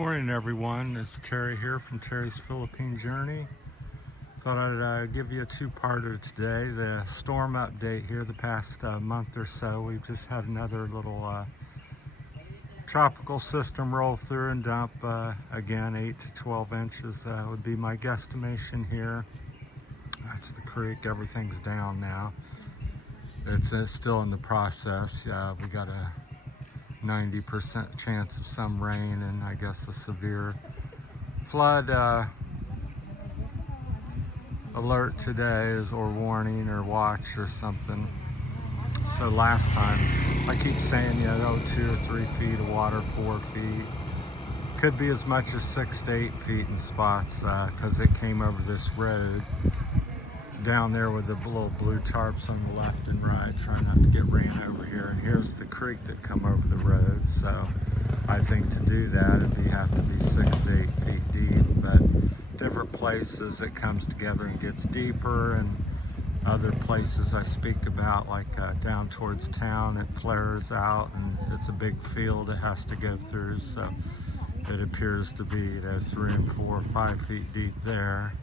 Morning everyone, it's Terry here from Terry's Philippine Journey. Thought I'd give you a two-parter today. The storm update here the past month or so. We've just had another little tropical system roll through and dump again 8 to 12 inches would be my guesstimation here. That's the creek, everything's down now. It's still in the process. We got a 90% chance of some rain and I guess a severe flood alert today or warning or watch or something. So last time, I keep saying, 2 or 3 feet of water, 4 feet. Could be as much as 6 to 8 feet in spots because it came over this road down there with the little blue tarps on the left and right. Try not to get ran over here. And here's the creek that come over the road. So I think to do that, it'd have to be 6 to 8 feet deep. But different places it comes together and gets deeper, and other places I speak about, like down towards town, it flares out and it's a big field it has to go through. So it appears to be 3 and 4 or 5 feet deep there.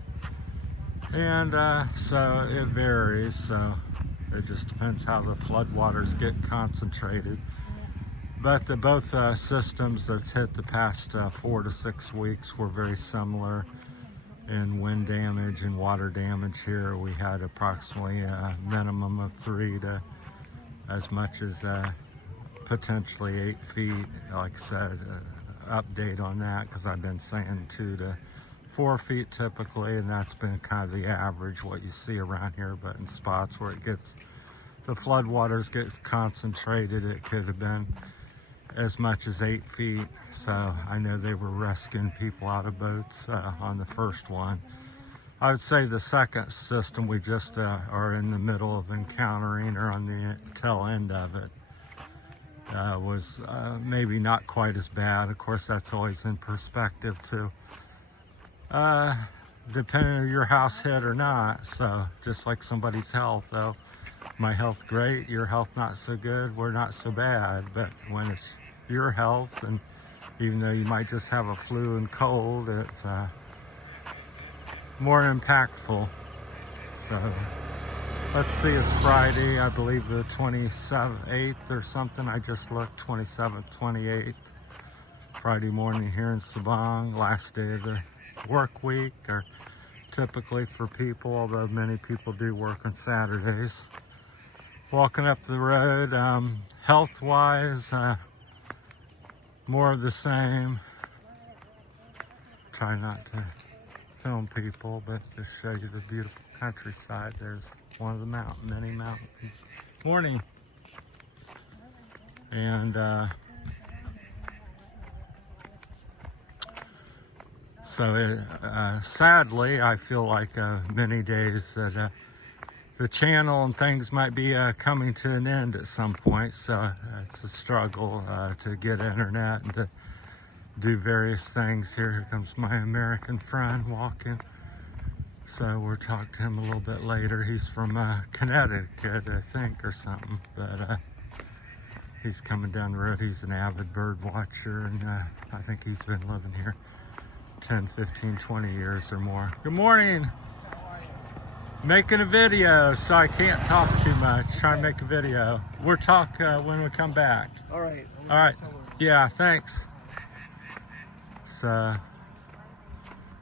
And so it varies, so it just depends how the floodwaters get concentrated. But both systems that's hit the past 4 to 6 weeks were very similar in wind damage and water damage here. We had approximately a minimum of 3 to as much as potentially 8 feet. Like I said, update on that because I've been saying 2 to 4 feet typically, and that's been kind of the average what you see around here. But in spots where the floodwaters get concentrated, it could have been as much as 8 feet. So I know they were rescuing people out of boats on the first one. I would say the second system we just are in the middle of encountering, or on the tail end of it, was maybe not quite as bad. Of course, that's always in perspective too. Depending on your house hit or not. So just like somebody's health, though, my health great, your health not so good, we're not so bad. But when it's your health, and even though you might just have a flu and cold, it's more impactful. So let's see, it's Friday, I believe the 27th or something. I just looked, 27th, 28th. Friday morning here in Sabang, last day of the work week, or typically for people, although many people do work on Saturdays. Walking up the road, health-wise, more of the same. Try not to film people, but just show you the beautiful countryside. There's one of the many mountains. Morning. And so sadly, I feel like many days that the channel and things might be coming to an end at some point. So it's a struggle to get internet and to do various things. Here comes my American friend walking. So we'll talk to him a little bit later. He's from Connecticut, I think, or something. But he's coming down the road. He's an avid bird watcher, and I think he's been living here 10, 15, 20 years or more. Good morning. Making a video, so I can't talk too much. Trying to make a video. We'll talk when we come back. All right. All right. Yeah, thanks. So,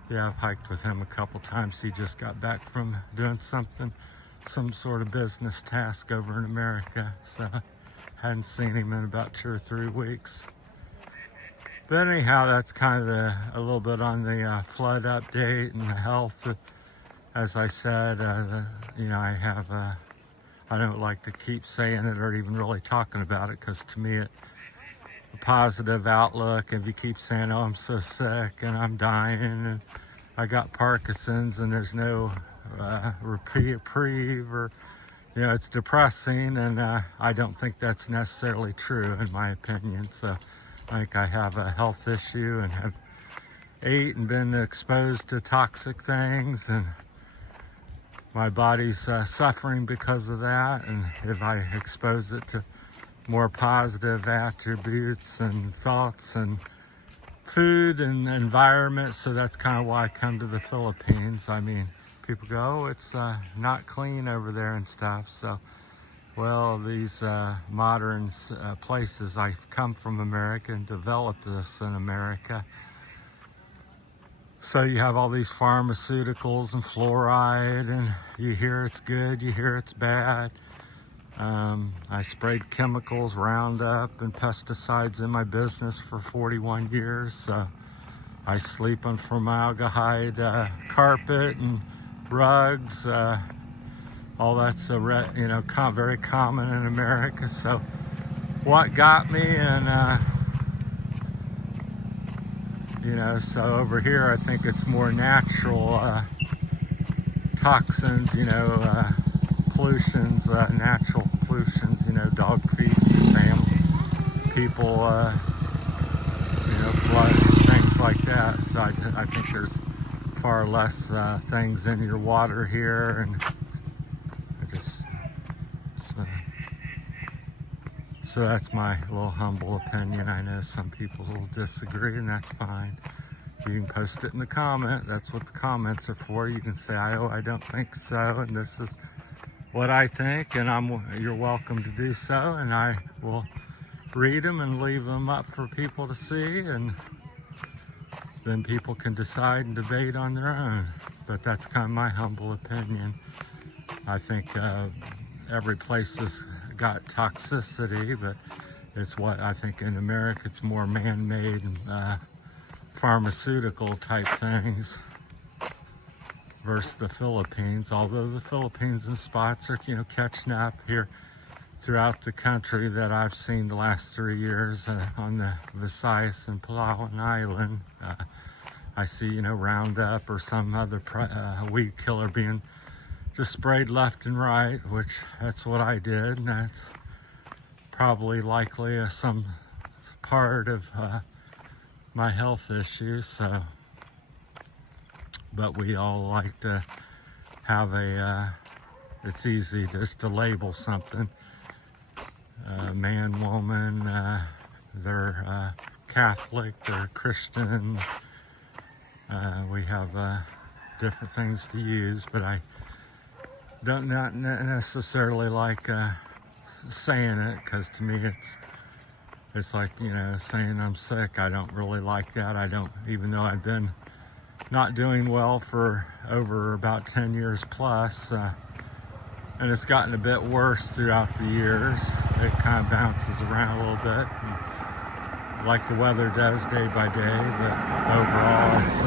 yeah, I've hiked with him a couple times. He just got back from doing some sort of business task over in America. So, hadn't seen him in about 2 or 3 weeks. But anyhow, that's kind of a little bit on the flood update and the health. As I said, I don't like to keep saying it or even really talking about it, because to me, a positive outlook. If you keep saying, oh, I'm so sick and I'm dying and I got Parkinson's and there's no reprieve, or, it's depressing. And I don't think that's necessarily true, in my opinion. So I think I have a health issue and have ate and been exposed to toxic things, and my body's suffering because of that. And if I expose it to more positive attributes and thoughts and food and environment. So that's kind of why I come to the Philippines. I mean, people go, oh, it's not clean over there and stuff. So, well, these modern places, I come from America and developed this in America. So you have all these pharmaceuticals and fluoride, and you hear it's good, you hear it's bad. I sprayed chemicals, Roundup, and pesticides in my business for 41 years. I sleep on formaldehyde carpet and rugs. All that's very common in America. So what got me, and so over here I think it's more natural toxins, pollutions, natural pollutions, dog feces, people, flood, things like that. So I think there's far less things in your water here, and so that's my little humble opinion. I know some people will disagree, and that's fine. You can post it in the comment. That's what the comments are for. You can say, oh, I don't think so, and this is what I think, and you're welcome to do so, and I will read them and leave them up for people to see, and then people can decide and debate on their own. But that's kind of my humble opinion. I think every place has got toxicity, but it's what I think in America it's more man-made and pharmaceutical type things versus the Philippines. Although the Philippines and spots are catching up here throughout the country that I've seen the last 3 years on the Visayas and Palawan Island. I see Roundup or some other weed killer being just sprayed left and right, which that's what I did, and that's probably likely some part of my health issues. So, but we all like to have it's easy just to label something, man, woman, they're Catholic, they're Christian, we have different things to use, but I don't not necessarily like saying it, because to me it's like saying I'm sick. I don't really like that. I don't, even though I've been not doing well for over about 10 years plus, and it's gotten a bit worse throughout the years. It kind of bounces around a little bit, like the weather does day by day, but overall it's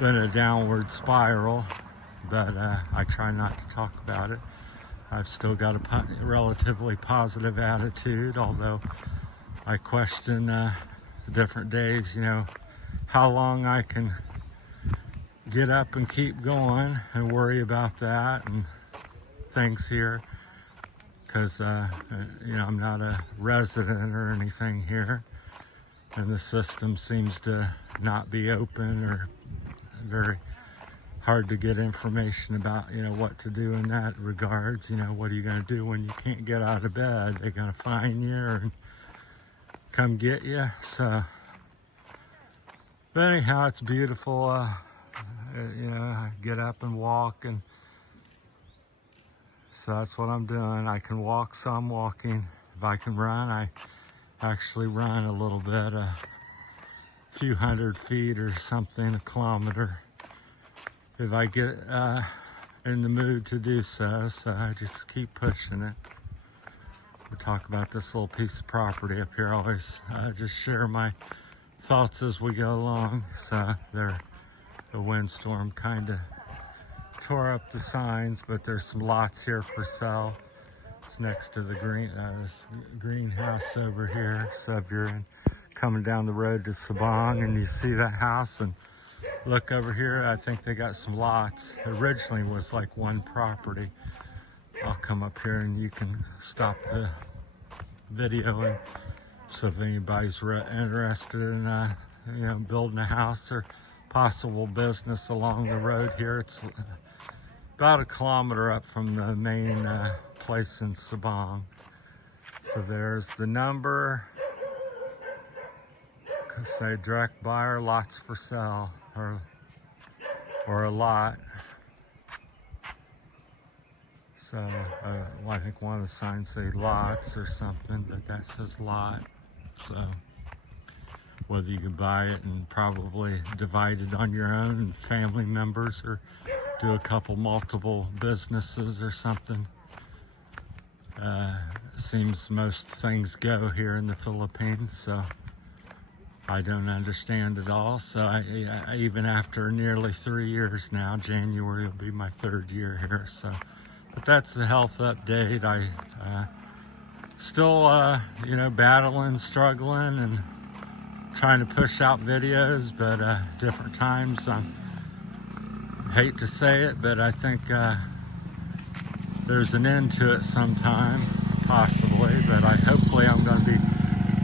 been a downward spiral. But I try not to talk about it. I've still got a relatively positive attitude, although I question the different days, how long I can get up and keep going and worry about that and things here, because I'm not a resident or anything here, and the system seems to not be open, or very hard to get information about what to do in that regards. What are you going to do when you can't get out of bed? They're going to find you or come get you. So, but anyhow, it's beautiful. I get up and walk, and so that's what I'm doing. I can walk, so I'm walking. If I can run, I actually run a little bit, a few hundred feet or something, a kilometer, if I get in the mood to do so. So I just keep pushing it. We'll talk about this little piece of property up here. I always just share my thoughts as we go along. So the windstorm kind of tore up the signs, but there's some lots here for sale. It's next to the this greenhouse over here. So if you're coming down the road to Sabang and you see that house, and look over here, I think they got some lots. Originally was like one property. I'll come up here and you can stop the video, and so if anybody's interested in building a house or possible business along the road here, it's about 1 kilometer up from the main place in Sabang. So there's the number. say direct buyer, lots for sale, or a lot. So well, I think one of the signs say lots or something, but that says lot. So whether you can buy it and probably divide it on your own and family members, or do a couple multiple businesses or something. Seems most things go here in the Philippines, so I don't understand it all. So I even after nearly 3 years now, January will be my 3rd year here. So, but that's the health update. I still, you know, battling, struggling, and trying to push out videos, but different times. I hate to say it, but I think there's an end to it sometime, possibly. But hopefully I'm going to be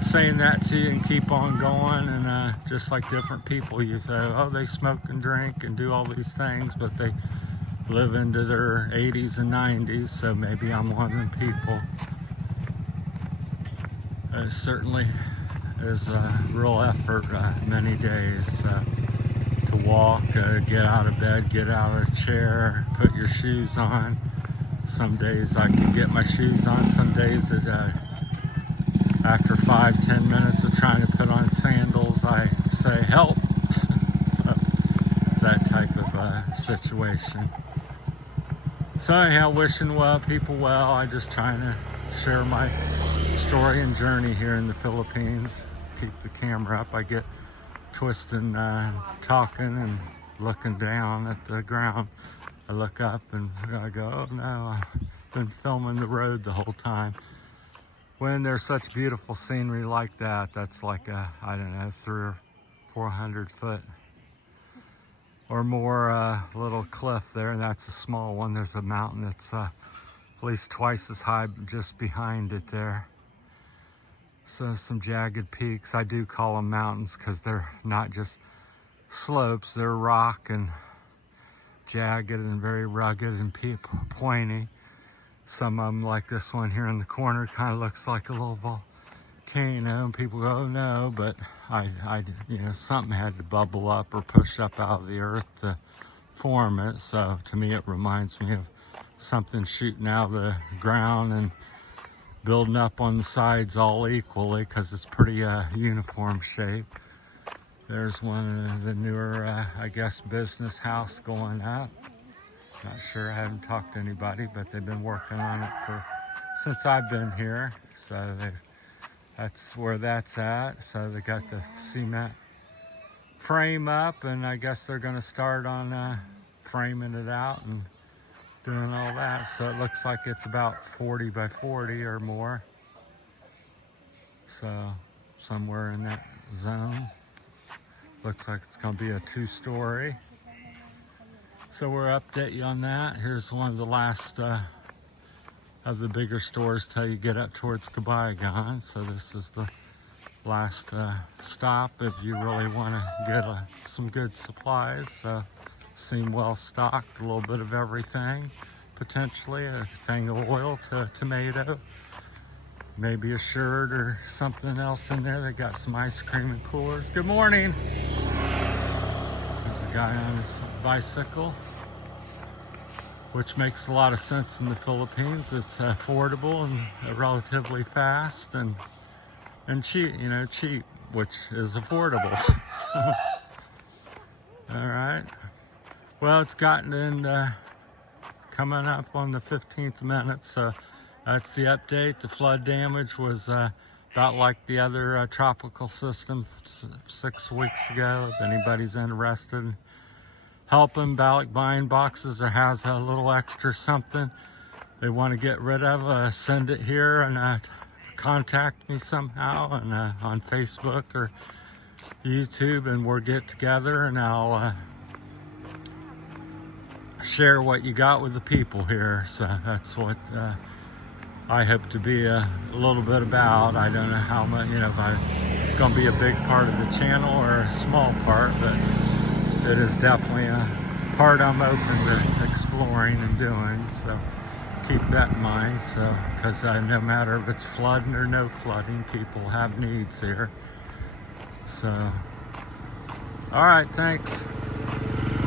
saying that to you and keep on going. And just like different people, you say, oh, they smoke and drink and do all these things, but they live into their 80s and 90s. So maybe I'm one of them people. Certainly is a real effort many days to walk, get out of bed, get out of the chair, put your shoes on. Some days I can get my shoes on. Some days after 5-10 minutes of trying to put on sandals, I say help. So it's that type of situation. So anyhow, wishing people well. I just trying to share my story and journey here in the Philippines. Keep the camera up. I get twisting, talking and looking down at the ground. I look up and I go, oh no, I've been filming the road the whole time. When there's such beautiful scenery like that, that's like a, I don't know, 300 or 400 foot or more little cliff there, and that's a small one. There's a mountain that's at least twice as high just behind it there. So some jagged peaks. I do call them mountains because they're not just slopes, they're rock and jagged and very rugged and pointy. Some of them, like this one here in the corner, kind of looks like a little volcano, and people go, oh no, but you know, something had to bubble up or push up out of the earth to form it. So to me, it reminds me of something shooting out of the ground and building up on the sides all equally, because it's pretty uniform shape. There's one of the newer, I guess, business house going up. Not sure, I haven't talked to anybody, but they've been working on it since I've been here. So that's where that's at. So they got the cement frame up, and I guess they're going to start on framing it out and doing all that. So it looks like it's about 40 by 40 or more. So somewhere in that zone. Looks like it's going to be a 2-story. So we'll update you on that. Here's one of the last of the bigger stores till you get up towards Cabayagan. So this is the last stop if you really want to get some good supplies. Seem well stocked, a little bit of everything, potentially a thing of oil to tomato, maybe a shirt or something else in there. They got some ice cream and coolers. Good morning. There's a guy on his bicycle, which makes a lot of sense in the Philippines. It's affordable and relatively fast and cheap, you know, cheap, which is affordable. So, all right. Well, it's gotten in coming up on the 15th minute, so that's the update. The flood damage was about like the other tropical system 6 weeks ago. If anybody's interested in helping, buying boxes, or has a little extra something they want to get rid of, send it here and contact me somehow, and on Facebook or YouTube, and we'll get together and I'll share what you got with the people here. So that's what I hope to be a little bit about. I don't know how much, you know, if it's going to be a big part of the channel or a small part, but it is definitely a part I'm open to exploring and doing. So keep that in mind. So, because no matter if it's flooding or no flooding, people have needs here. So, all right, thanks.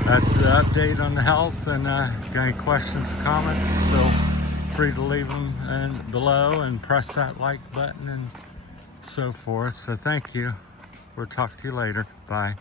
That's the update on the health, and got any questions, comments, feel free to leave them below and press that like button and so forth. So thank you. We'll talk to you later. Bye.